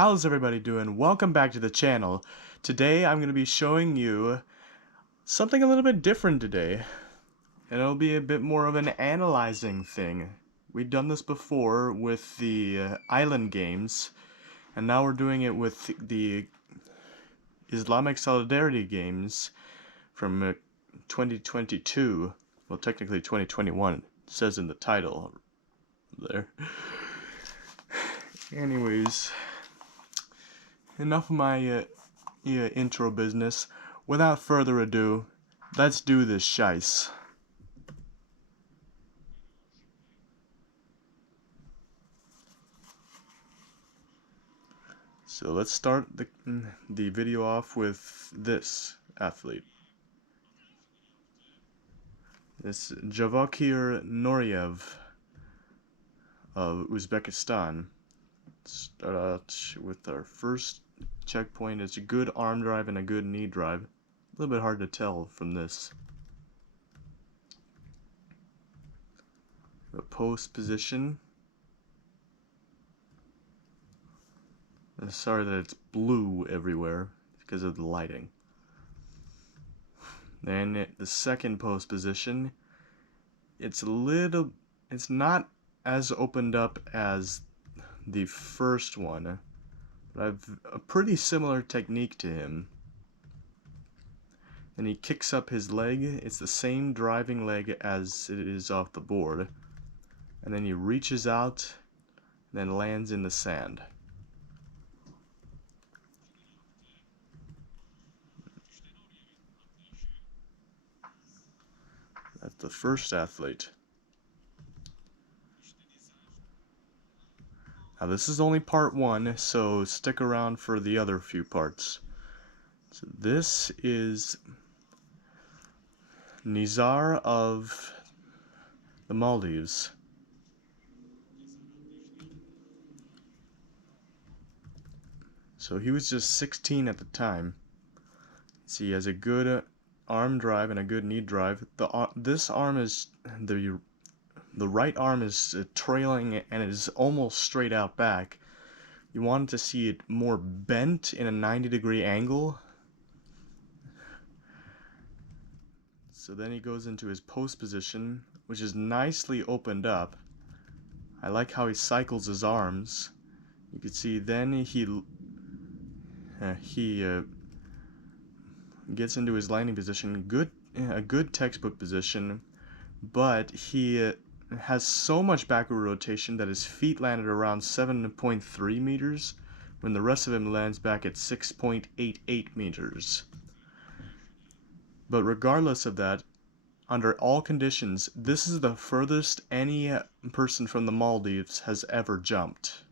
How's everybody doing? Welcome back to the channel. Today I'm going to be showing you something a little bit different today. And it'll be a bit more of an analyzing thing. We've done this before with the island games, and now we're doing it with the Islamic Solidarity games from 2022. Well, technically 2021. It says in the title there. Anyways, enough of my intro business. Without further ado, let's do this shice. So let's start the video off with this athlete. This Javokhir Noriyev of Uzbekistan. Start out with our first checkpoint. It's a good arm drive and a good knee drive. A little bit hard to tell from this. The post position. Sorry that it's blue everywhere because of the lighting. Then the second post position. It's not as opened up as the first one, but I've a pretty similar technique to him. And he kicks up his leg. It's the same driving leg as it is off the board, and then he reaches out and then lands in the sand. That's the first athlete. Now this is only part one, so stick around for the other few parts. So this is Nizar of the Maldives. So he was just 16 at the time. See, he has a good arm drive and a good knee drive. This arm is the right arm is trailing and is almost straight out back. You want to see it more bent in a 90-degree angle. So then he goes into his post position, which is nicely opened up. I like how he cycles his arms. You can see then he gets into his landing position. A good textbook position, but he has so much backward rotation that his feet landed around 7.3 meters when the rest of him lands back at 6.88 meters. But regardless of that, under all conditions, this is the furthest any person from the Maldives has ever jumped.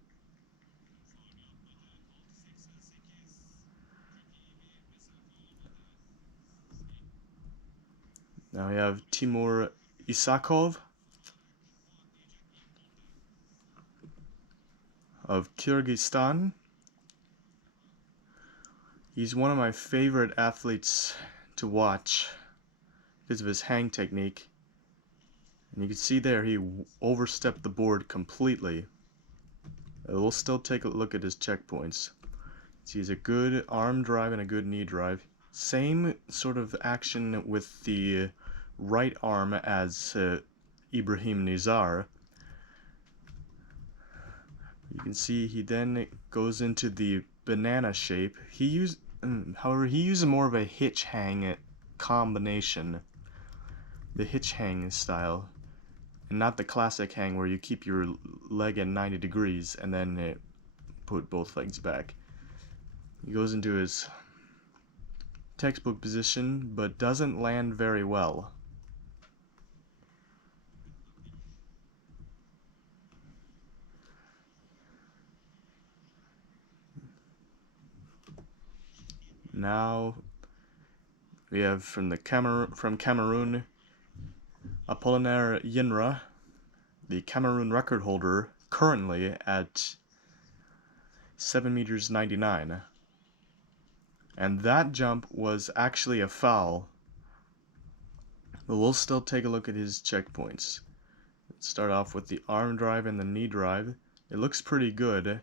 Now we have Timur Isakov of Kyrgyzstan. He's one of my favorite athletes to watch because of his hang technique. And you can see there he overstepped the board completely. We'll still take a look at his checkpoints. See, he's a good arm drive and a good knee drive. Same sort of action with the right arm as Ibrahim Nizar. You can see he then goes into the banana shape. However, he uses more of a hitch hang combination, the hitch hang style, and not the classic hang where you keep your leg at 90 degrees and then put both legs back. He goes into his textbook position, but doesn't land very well. Now we have from Cameroon, Appolinaire Yinra, the Cameroon record holder, currently at 7 meters 99. And that jump was actually a foul. But we'll still take a look at his checkpoints. Let's start off with the arm drive and the knee drive. It looks pretty good.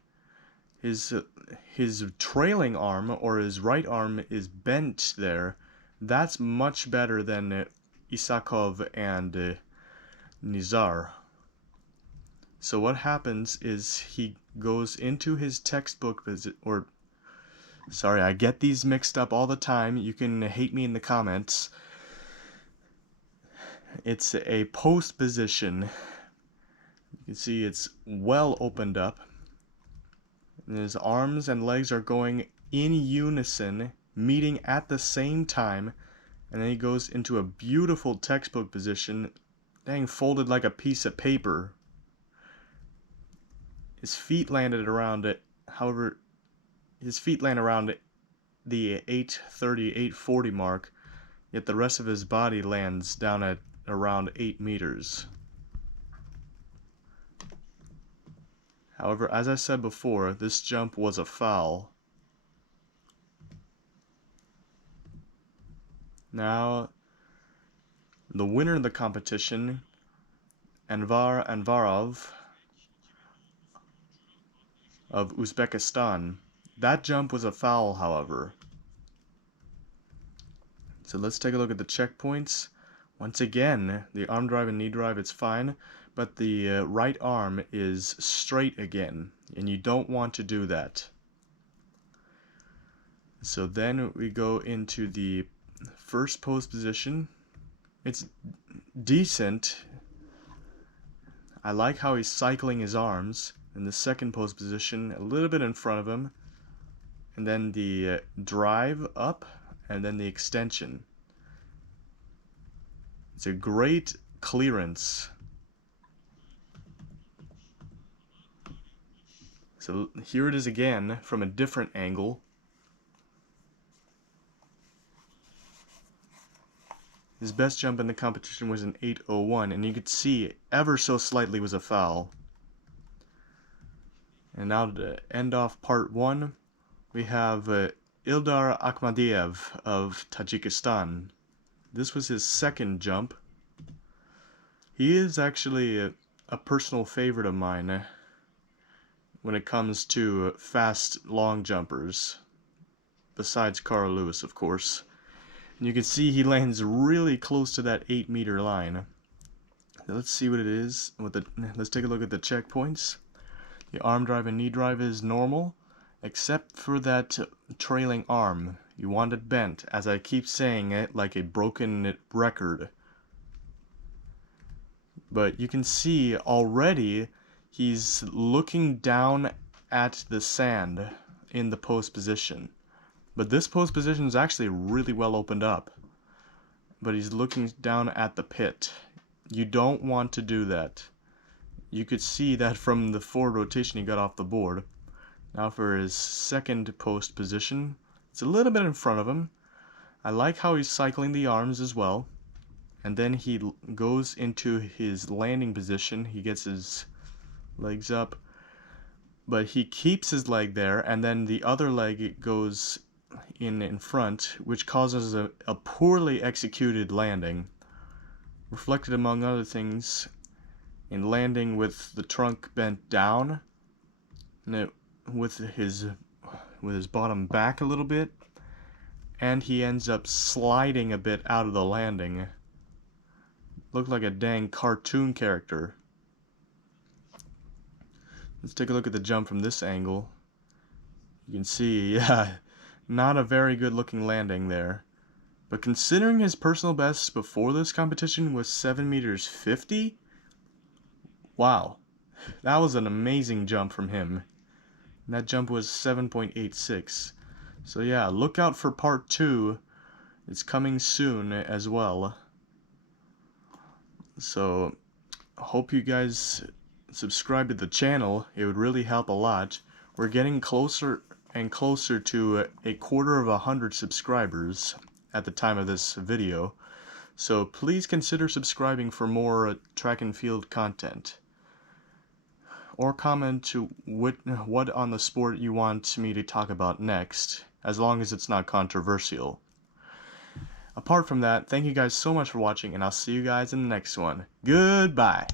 his trailing arm, or his right arm, is bent there. That's much better than Isakov and Nizar. So what happens is he goes into his textbook visit, or sorry, I get these mixed up all the time. You can hate me in the comments. It's a post position. You can see it's well opened up. And his arms and legs are going in unison, meeting at the same time. And then he goes into a beautiful textbook position, dang, folded like a piece of paper. His feet landed around it, however, his feet land around the 830, 840 mark, yet the rest of his body lands down at around 8 meters. However, as I said before, this jump was a foul. Now, the winner of the competition, Anvarov of Uzbekistan. That jump was a foul, however. So let's take a look at the checkpoints. Once again, the arm drive and knee drive, it's fine, but the right arm is straight again, and you don't want to do that. So then we go into the first pose position. It's decent. I like how he's cycling his arms. In the second pose position, a little bit in front of him, and then the drive up, and then the extension. It's a great clearance. So here it is again from a different angle. His best jump in the competition was an 801, and you could see ever so slightly was a foul. And now to end off part 1, we have Ildar Akhmadiev of Tajikistan. This was his second jump. He is actually a personal favorite of mine when it comes to fast long jumpers, besides Carl Lewis, of course. And you can see he lands really close to that 8-meter line. Now let's see what it is. Let's take a look at the checkpoints. The arm drive and knee drive is normal, except for that trailing arm. You want it bent, as I keep saying it like a broken record. But you can see already he's looking down at the sand in the pose position. But this pose position is actually really well opened up. But he's looking down at the pit. You don't want to do that. You could see that from the forward rotation he got off the board. Now for his second post position, it's a little bit in front of him. I like how he's cycling the arms as well. And then he goes into his landing position. He gets his legs up, but he keeps his leg there, and then the other leg goes in front, which causes a poorly executed landing, reflected among other things in landing with the trunk bent down, and with his bottom back a little bit, and he ends up sliding a bit out of the landing. Looked like a dang cartoon character. Let's take a look at the jump from this angle. You can see, yeah, not a very good looking landing there. But considering his personal best before this competition was 7 meters 50, wow, that was an amazing jump from him. And that jump was 7.86. So yeah, look out for part 2. It's coming soon as well. So, hope you guys subscribe to the channel. It would really help a lot. We're getting closer and closer to a quarter of 100 subscribers at the time of this video. So please consider subscribing for more track and field content. Or comment to what on the sport you want me to talk about next, as long as it's not controversial. Apart from that, thank you guys so much for watching, and I'll see you guys in the next one. Goodbye!